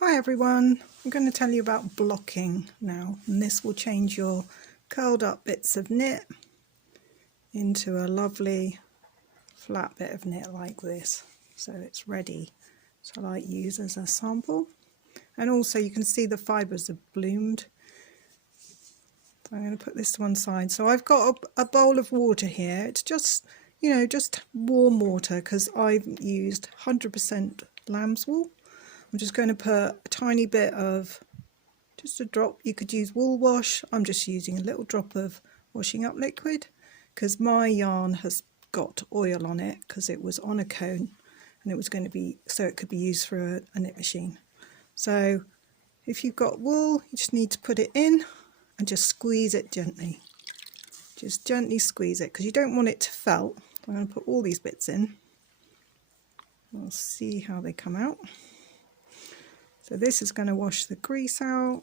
Hi everyone, I'm going to tell you about blocking now, and this will change your curled up bits of knit into a lovely flat bit of knit like this, so it's ready to use as a sample. And also you can see the fibres have bloomed. So I'm going to put this to one side. So I've got a bowl of water here. It's just warm water because I've used 100% lamb's wool. I'm just going to put a tiny bit of, just a drop, you could use wool wash. I'm just using a little drop of washing up liquid because my yarn has got oil on it because it was on a cone and it was going to be, so it could be used for a knit machine. So if you've got wool, you just need to put it in and just squeeze it gently. Just gently squeeze it because you don't want it to felt. I'm going to put all these bits in. We'll see how they come out. So this is going to wash the grease out.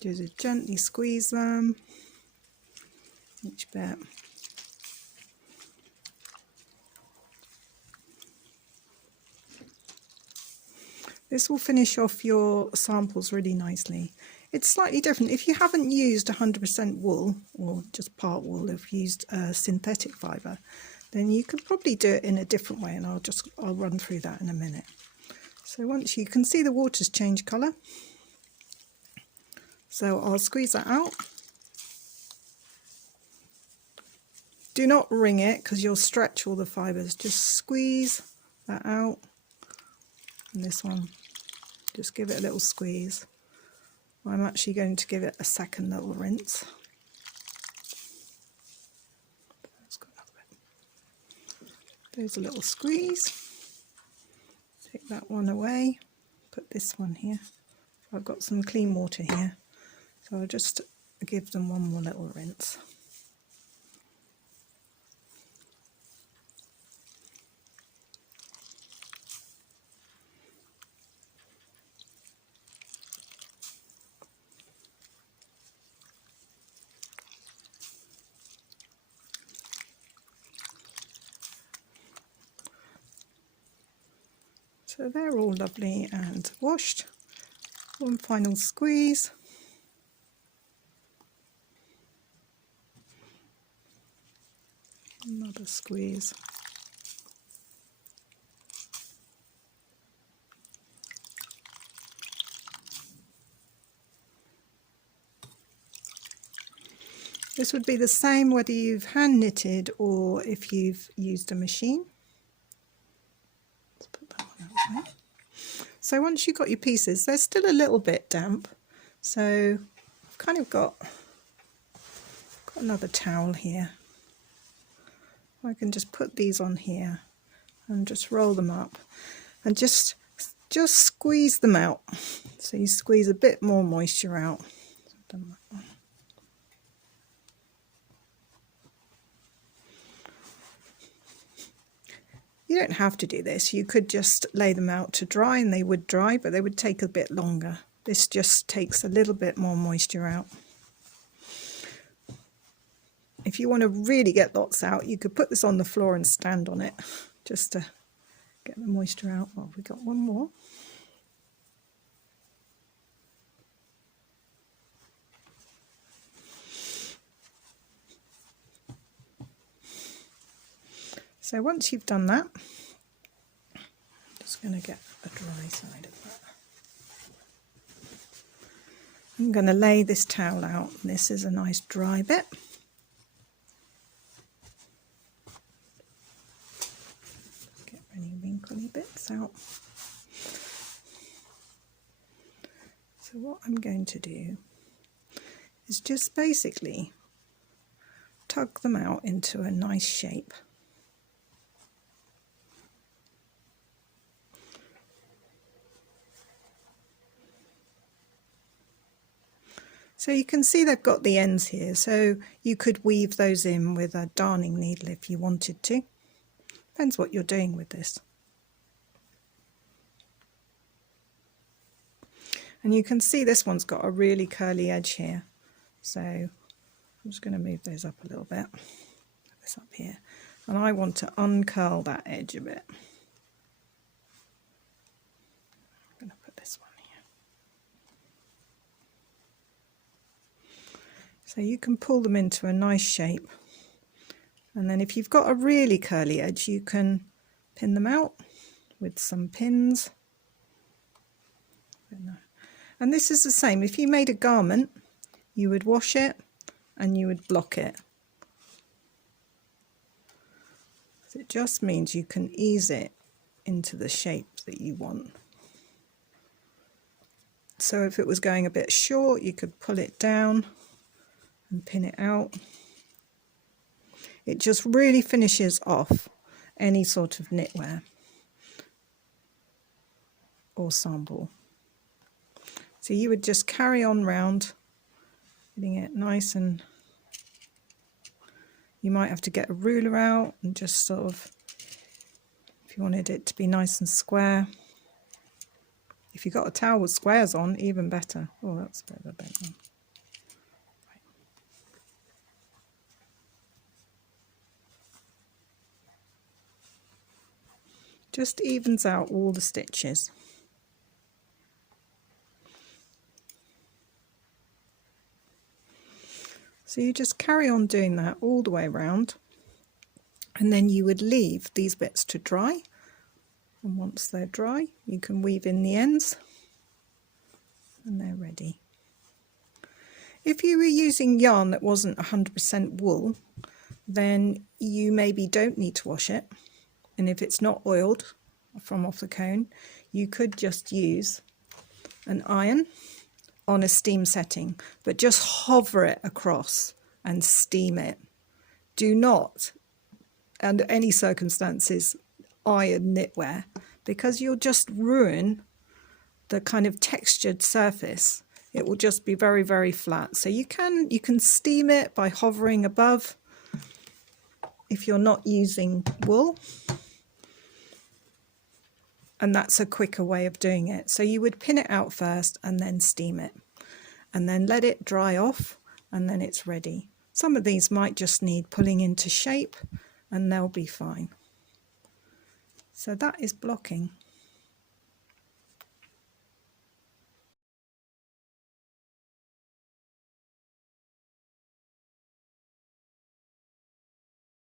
Just gently squeeze them, each bit. This will finish off your samples really nicely. It's slightly different. If you haven't used 100% wool or just part wool, if you used synthetic fibre, then you could probably do it in a different way, and I'll run through that in a minute. So once you can see the water's changed colour, so I'll squeeze that out. Do not wring it because you'll stretch all the fibres. Just squeeze that out. And this one, just give it a little squeeze. I'm actually going to give it a second little rinse. There's a little squeeze. Take that one away. Put this one here. I've got some clean water here, so I'll just give them one more little rinse. So they're all lovely and washed. One final squeeze. Another squeeze. This would be the same whether you've hand knitted or if you've used a machine. Let's put that one out there. So once you've got your pieces, they're still a little bit damp, so I've kind of got another towel here. I can just put these on here and just roll them up and just squeeze them out. So you squeeze a bit more moisture out. I've done that one. You don't have to do this. You could just lay them out to dry and they would dry, but they would take a bit longer. This just takes a little bit more moisture out. If you want to really get lots out, you could put this on the floor and stand on it just to get the moisture out. Oh, we got one more. So once you've done that, I'm just going to get a dry side of that. I'm going to lay this towel out. This is a nice dry bit. Get any wrinkly bits out. So what I'm going to do is just basically tug them out into a nice shape. So you can see they've got the ends here, so you could weave those in with a darning needle if you wanted to. Depends what you're doing with this. And you can see this one's got a really curly edge here. So I'm just going to move those up a little bit. Put this up here. And I want to uncurl that edge a bit. So you can pull them into a nice shape. And then if you've got a really curly edge, you can pin them out with some pins. And this is the same. If you made a garment, you would wash it and you would block it. So it just means you can ease it into the shape that you want. So if it was going a bit short, you could pull it down and pin it out. It just really finishes off any sort of knitwear or sample. So you would just carry on round, getting it nice, and you might have to get a ruler out and just sort of, if you wanted it to be nice and square. If you've got a towel with squares on, even better. Oh, that's a bit of a bent one. Just evens out all the stitches. So you just carry on doing that all the way around, and then you would leave these bits to dry, and once they're dry you can weave in the ends and they're ready. If you were using yarn that wasn't 100% wool, then you maybe don't need to wash it, and if it's not oiled from off the cone, you could just use an iron on a steam setting, but just hover it across and steam it. Do not, under any circumstances, iron knitwear, because you'll just ruin the kind of textured surface. It will just be very, very flat. So you can steam it by hovering above if you're not using wool, and that's a quicker way of doing it. So you would pin it out first and then steam it, and then let it dry off, and then it's ready. Some of these might just need pulling into shape and they'll be fine. So that is blocking.